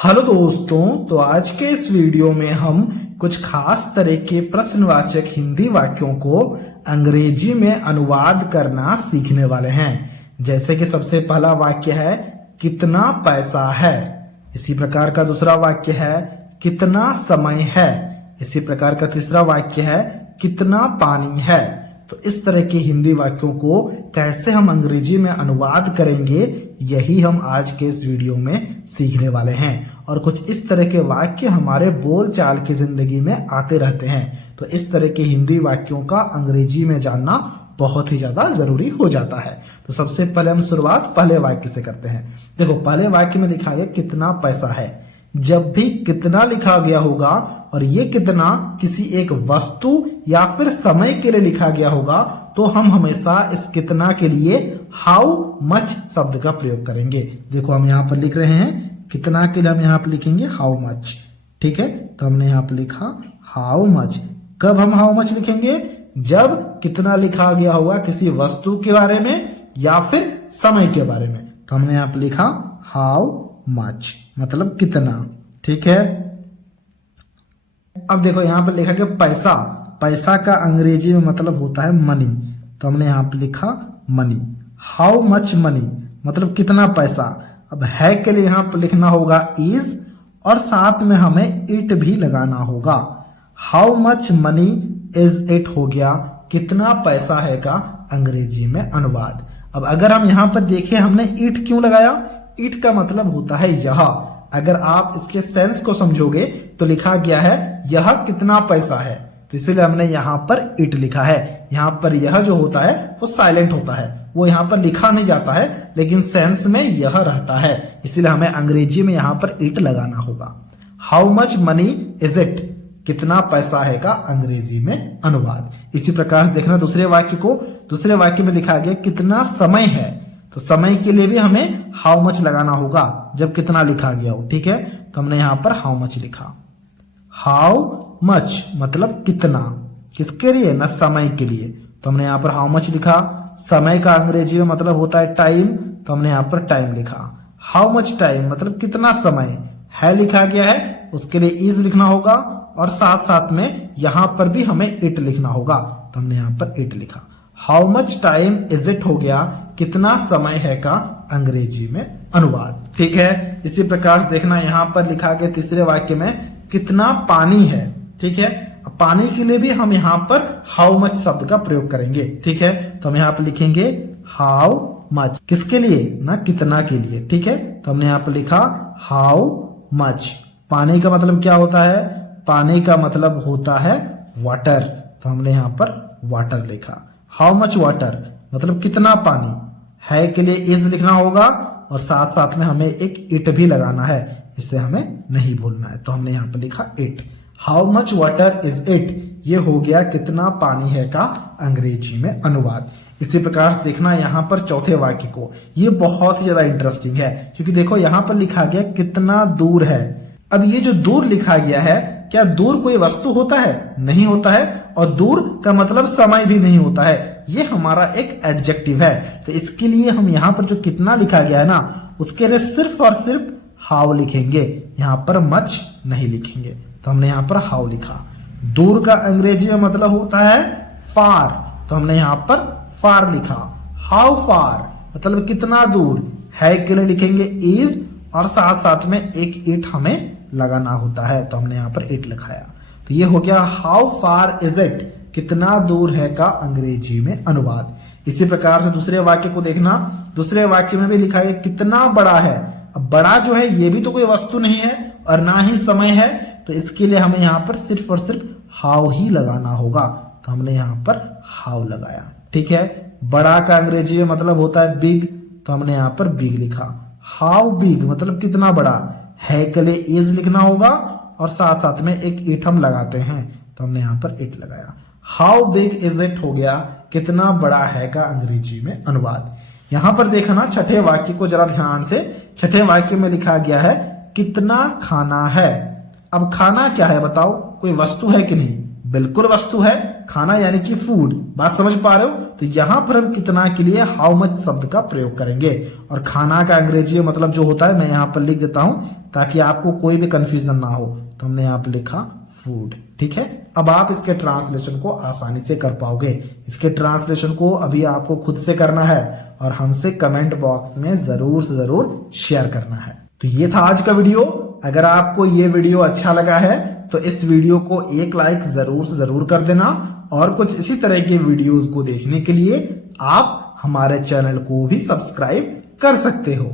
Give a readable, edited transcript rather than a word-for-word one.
Hello दोस्तों, तो आज के इस वीडियो में हम कुछ खास तरह के प्रश्नवाचक हिंदी वाक्यों को अंग्रेजी में अनुवाद करना सीखने वाले हैं। जैसे कि सबसे पहला वाक्य है कितना पैसा है। इसी प्रकार का दूसरा वाक्य है कितना समय है। इसी प्रकार का तीसरा वाक्य है कितना पानी है। तो इस तरह के हिंदी वाक्यों को कैसे हम अंग्रेजी में अनुवाद करेंगे, यही हम आज के इस वीडियो में सीखने वाले हैं। और कुछ इस तरह के वाक्य हमारे बोलचाल की जिंदगी में आते रहते हैं। तो इस तरह के हिंदी वाक्यों का अंग्रेजी में जानना बहुत ही ज्यादा जरूरी हो जाता है। तो सबसे पहले हम शुरुआत पहले वाक्य से करते हैं। देखो, पहले वाक्य में लिखा गया कितना पैसा है। जब भी कितना लिखा गया होगा और ये कितना किसी एक वस्तु या फिर समय के लिए लिखा गया होगा, तो हम हमेशा इस कितना के लिए हाउ मच शब्द का प्रयोग करेंगे। देखो, हम यहाँ पर लिख रहे हैं कितना के लिए हम यहाँ पर लिखेंगे हाउ मच। ठीक है, तो हमने यहाँ पर लिखा हाउ मच। कब हम हाउ मच लिखेंगे? जब कितना लिखा गया होगा किसी वस्तु के बारे में या फिर समय के बारे में। तो हमने यहाँ पर लिखा हाउ मच, मतलब कितना। ठीक है, अब देखो यहाँ पर लिखा कि पैसा। पैसा का अंग्रेजी में मतलब होता है मनी। तो हमने यहाँ पर लिखा मनी। हाउ मच मनी मतलब कितना पैसा। अब है के लिए यहाँ पर लिखना होगा इज और साथ में हमें इट भी लगाना होगा। How much money is it हो गया कितना पैसा है का अंग्रेजी में अनुवाद। अब अगर हम यहाँ पर देखें हमने इट क्यों लगाया? इट का मतलब होता है यह। अगर आप इसके सेंस को समझोगे तो लिखा गया है यह कितना पैसा है, तो इसलिए हमने यहाँ पर इट लिखा है। यहाँ पर यह जो होता है वो साइलेंट होता है, वो यहाँ पर लिखा नहीं जाता है, लेकिन सेंस में यह रहता है। इसीलिए हमें अंग्रेजी में यहाँ पर इट लगाना होगा। How much money is it कितना पैसा है का अंग्रेजी में अनुवाद। इसी प्रकार से देखना दूसरे वाक्य को। दूसरे वाक्य में लिखा गया कितना समय है। तो समय के लिए भी हमें हाउ मच लगाना होगा जब कितना लिखा गया हो। ठीक है, तो हमने यहां पर हाउ मच लिखा। हाउ मच मतलब कितना, किसके लिए? ना समय के लिए। तो हमने यहां पर हाउ मच लिखा। समय का अंग्रेजी में मतलब होता है टाइम, तो हमने यहां पर टाइम लिखा। हाउ मच टाइम मतलब कितना समय है लिखा गया है, उसके लिए इज लिखना होगा और साथ साथ में यहां पर भी हमें इट लिखना होगा। तो हमने यहां पर इट लिखा। How much time is it हो गया कितना समय है का अंग्रेजी में अनुवाद। ठीक है, इसी प्रकार से देखना यहाँ पर लिखा गया तीसरे वाक्य में कितना पानी है। ठीक है, अब पानी के लिए भी हम यहाँ पर हाउ मच शब्द का प्रयोग करेंगे। ठीक है, तो हम यहाँ पर लिखेंगे हाउ मच, किसके लिए? ना कितना के लिए। ठीक है, तो हमने यहाँ पर लिखा हाउ मच। पानी का मतलब क्या होता है? पानी का मतलब होता है वाटर, तो हमने यहाँ पर वाटर लिखा। हाउ मच वाटर मतलब कितना पानी। है के लिए इज लिखना होगा और साथ साथ में हमें एक इट भी लगाना है, इससे हमें नहीं भूलना है। तो हमने यहाँ पर लिखा it. How much water is it, ये हो गया कितना पानी है का अंग्रेजी में अनुवाद। इसी प्रकार से देखना यहाँ पर चौथे वाक्य को। ये बहुत ही ज्यादा इंटरेस्टिंग है क्योंकि देखो यहाँ पर लिखा गया कितना दूर है। अब ये जो दूर लिखा गया है, क्या दूर कोई वस्तु होता है? नहीं होता है। और दूर का मतलब समय भी नहीं होता है। ये हमारा एक एडजेक्टिव है। तो इसके लिए हम यहाँ पर जो कितना लिखा गया है ना, उसके लिए सिर्फ और सिर्फ हाउ लिखेंगे, यहाँ पर मच नहीं लिखेंगे। तो हमने यहाँ पर हाउ लिखा। दूर का अंग्रेजी में मतलब होता है फार, तो हमने यहाँ पर फार लिखा। हाउ फार मतलब कितना दूर। है के लिए लिखेंगे इज और साथ साथ में एक इट हमें लगाना होता है, तो हमने यहाँ पर इट लिखाया। तो ये हो गया हाउ फार इज इट कितना दूर है का अंग्रेजी में अनुवाद। इसी प्रकार से दूसरे वाक्य को देखना। दूसरे वाक्य में भी लिखा है कितना बड़ा है। अब बड़ा जो है ये भी तो कोई वस्तु नहीं है और ना ही समय है, तो इसके लिए हमें यहाँ पर सिर्फ और सिर्फ हाउ ही लगाना होगा। तो हमने यहाँ पर हाउ लगाया। ठीक है, बड़ा का अंग्रेजी में मतलब होता है बिग, तो हमने यहाँ पर बिग लिखा। हाउ बिग मतलब कितना बड़ा। है के लिए इज लिखना होगा और साथ साथ में एक इट हम लगाते हैं, तो हमने यहाँ पर इट लगाया। हाउ बिग इज इट हो गया कितना बड़ा है का अंग्रेजी में अनुवाद। यहां पर देखना छठे वाक्य को जरा ध्यान से। छठे वाक्य में लिखा गया है कितना खाना है। अब खाना क्या है बताओ? कोई वस्तु है कि नहीं? बिल्कुल वस्तु है, खाना यानी कि फूड। बात समझ पा रहे हो? तो यहां पर हम कितना के लिए हाउ मच शब्द का प्रयोग करेंगे, और खाना का अंग्रेजी मतलब जो होता है मैं यहां पर लिख देता हूं ताकि आपको कोई भी कंफ्यूजन ना हो। तो हमने यहां पर लिखा फूड। ठीक है, अब आप इसके ट्रांसलेशन को आसानी से कर पाओगे। इसके ट्रांसलेशन को अभी आपको खुद से करना है और हमसे कमेंट बॉक्स में जरूर से जरूर शेयर करना है। तो ये था आज का वीडियो। अगर आपको ये वीडियो अच्छा लगा है तो इस वीडियो को एक लाइक जरूर से जरूर कर देना, और कुछ इसी तरह के वीडियोस को देखने के लिए आप हमारे चैनल को भी सब्सक्राइब कर सकते हो।